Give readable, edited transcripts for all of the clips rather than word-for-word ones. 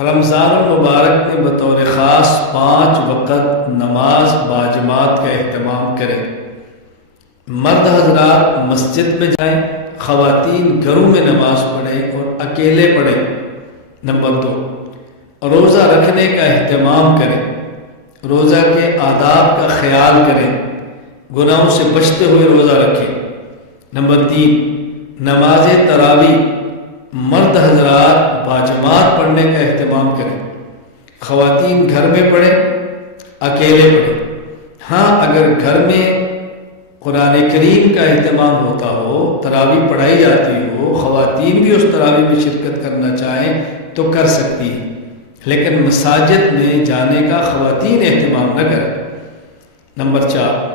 رمضان المبارک میں بطور خاص 5 وقت نماز باجماعت کا اہتمام کریں۔ مرد حضرات مسجد میں جائیں، خواتین گھروں میں نماز پڑھیں اور اکیلے پڑھیں۔ نمبر 2، روزہ رکھنے کا اہتمام کریں، روزہ کے آداب کا خیال کریں، گناہوں سے بچتے ہوئے روزہ رکھیں۔ نمبر 3، نماز تراویح مرد حضرات باجماعت پڑھنے کا اہتمام کریں، خواتین گھر میں پڑھیں، اکیلے پڑھیں۔ ہاں، اگر گھر میں قرآن کریم کا اہتمام ہوتا ہو، تراویح پڑھائی جاتی ہو، خواتین بھی اس تراویح میں شرکت کرنا چاہیں تو کر سکتی ہیں، لیکن مساجد میں جانے کا خواتین اہتمام نہ کریں۔ نمبر 4،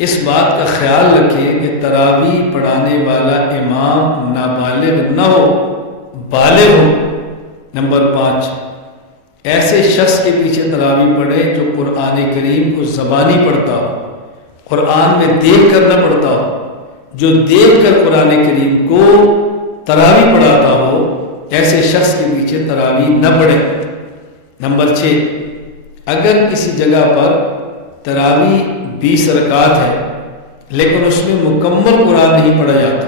اس بات کا خیال رکھیں کہ تراویح پڑھانے والا امام نابالغ نہ ہو، بالغ ہو۔ نمبر 5، ایسے شخص کے پیچھے تراویح پڑھے جو قرآن کریم کو زبانی پڑھتا ہو، قرآن میں دیکھ کر نہ پڑھتا ہو، جو دیکھ کر قرآن کریم کو تراویح پڑھاتا ہو، ایسے شخص کے پیچھے تراویح نہ پڑھے۔ نمبر 6، اگر کسی جگہ پر تراویح 20 رکعت ہے لیکن اس میں مکمل قرآن نہیں پڑھا جاتا،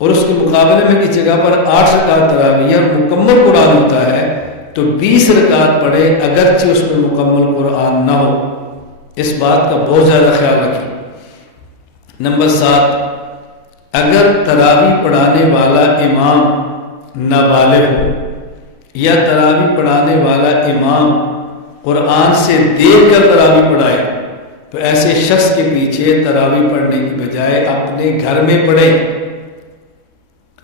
اور اس کے مقابلے میں کسی جگہ پر 8 رکعت تراویح اور مکمل قرآن ہوتا ہے تو 20 رکعت پڑھے اگرچہ اس میں مکمل قرآن نہ ہو۔ اس بات کا بہت زیادہ خیال رکھیں۔ نمبر 7، اگر تراویح پڑھانے والا امام نابالغ ہو یا تراویح پڑھانے والا امام قرآن سے دیکھ کر تراویح پڑھائے تو ایسے شخص کے پیچھے تراویح پڑھنے کی بجائے اپنے گھر میں پڑھے،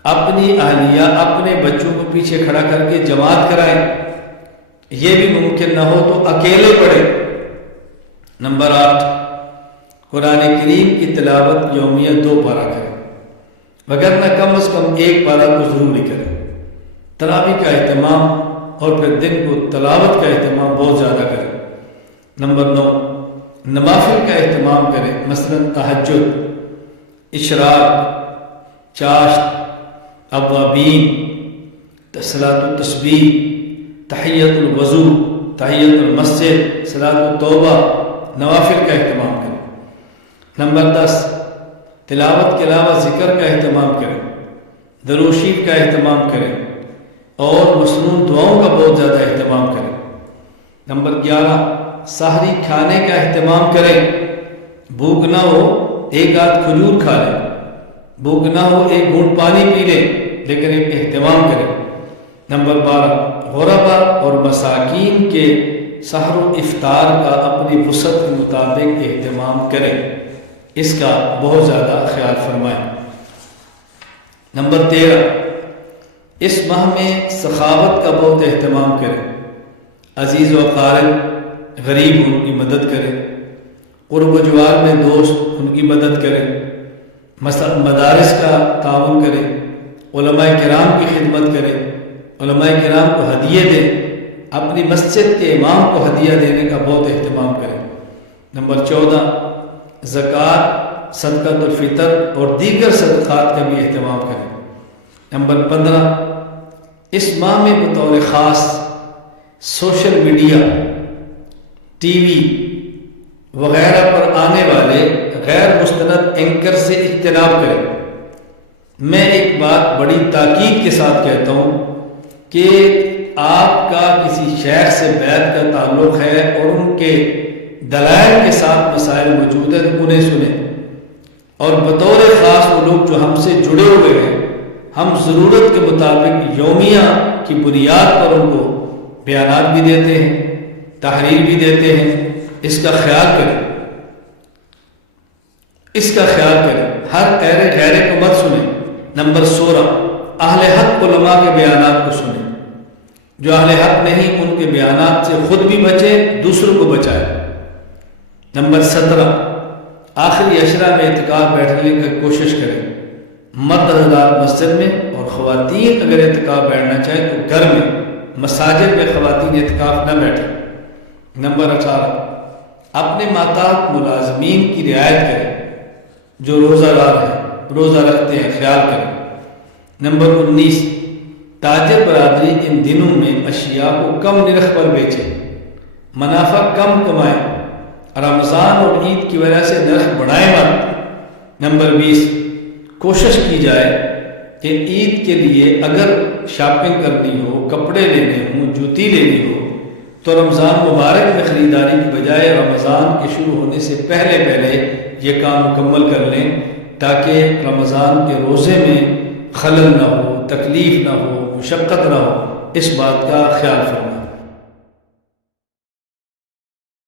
اپنی اہلیہ اپنے بچوں کو پیچھے کھڑا کر کے جماعت کرائے۔ یہ بھی ممکن نہ ہو تو اکیلے پڑھے۔ نمبر 8، قرآن کریم کی تلاوت یومیہ 2 پارہ کریں، وگرنہ کم از کم 1 پارہ کو ضروری کریں۔ تراویح کا اہتمام اور پھر دن کو تلاوت کا اہتمام بہت زیادہ کریں۔ نمبر 9، نوافل کا اہتمام کریں، مثلا تہجد، اشراق، چاشت، اوابین، صلاۃ التسبیح، تحیۃ الوضو، تحیۃ المسجد، صلاۃ التوبہ، نوافل کا اہتمام کریں۔ نمبر 10، تلاوت کے علاوہ ذکر کا اہتمام کریں، درود شریف کا اہتمام کریں اور مسنون دعاؤں کا بہت زیادہ اہتمام کریں۔ نمبر 11، سحری کھانے کا اہتمام کریں، بھوک نہ ہو 1 آدھ کھجور کھا لیں، بھوک نہ ہو 1 گھونٹ پانی پی لیں، لیکن ایک اہتمام کریں۔ نمبر 12، غربا اور مساکین کے سحر و افطار کا اپنی وسعت کے مطابق اہتمام کریں، اس کا بہت زیادہ خیال فرمائیں۔ نمبر 13، اس ماہ میں سخاوت کا بہت اہتمام کریں، عزیز و اقارب غریب ان کی مدد کریں، قرب و جوار میں دوست ان کی مدد کریں، مدارس کا تعاون کریں، علماء کرام کی خدمت کریں، علماء کرام کو ہدیے دیں، اپنی مسجد کے امام کو ہدیہ دینے کا بہت اہتمام کریں۔ نمبر 14، زکوٰۃ، صدقۃ الفطر اور دیگر صدقات کا بھی اہتمام کریں۔ نمبر 15، اس ماہ میں بطور خاص سوشل میڈیا، ٹی وی وغیرہ پر آنے والے غیر مستند اینکر سے اجتناب کریں۔ میں ایک بات بڑی تاکید کے ساتھ کہتا ہوں کہ آپ کا کسی شیخ سے بیعت کا تعلق ہے اور ان کے دلائل کے ساتھ مسائل موجود ہیں تو انہیں سنیں، اور بطور خاص وہ لوگ جو ہم سے جڑے ہوئے ہیں، ہم ضرورت کے مطابق یومیہ کی بنیاد پر ان کو بیانات بھی دیتے ہیں، تحریر بھی دیتے ہیں۔ اس کا خیال کریں، اس کا خیال کریں، ہر غیرے کو مت سنیں۔ نمبر 16، اہل حق علماء کے بیانات کو سنیں، جو اہل حق نہیں ان کے بیانات سے خود بھی بچیں، دوسروں کو بچائیں۔ نمبر 17، آخری عشرہ میں اعتکاف بیٹھنے کی کوشش کریں، مرد حضرات مسجد میں اور خواتین اگر اعتکاف بیٹھنا چاہیں تو گھر میں، مساجد میں خواتین اعتکاف نہ بیٹھیں۔ نمبر 18، اپنے ماتحت ملازمین کی رعایت کریں، جو روزہ دار ہیں، روزہ رکھتے ہیں، خیال کریں۔ نمبر 19، تاجر برادری ان دنوں میں اشیاء کو کم نرخ پر بیچے، منافع کم کمائے، رمضان اور عید کی وجہ سے نرخ بڑھائے مت۔ نمبر 20، کوشش کی جائے کہ عید کے لیے اگر شاپنگ کرنی ہو، کپڑے لینے ہوں، جوتی لینی ہو تو رمضان مبارک میں خریداری کی بجائے رمضان کے شروع ہونے سے پہلے یہ کام مکمل کر لیں، تاکہ رمضان کے روزے میں خلل نہ ہو، تکلیف نہ ہو، مشقت نہ ہو۔ اس بات کا خیال فرمائیں۔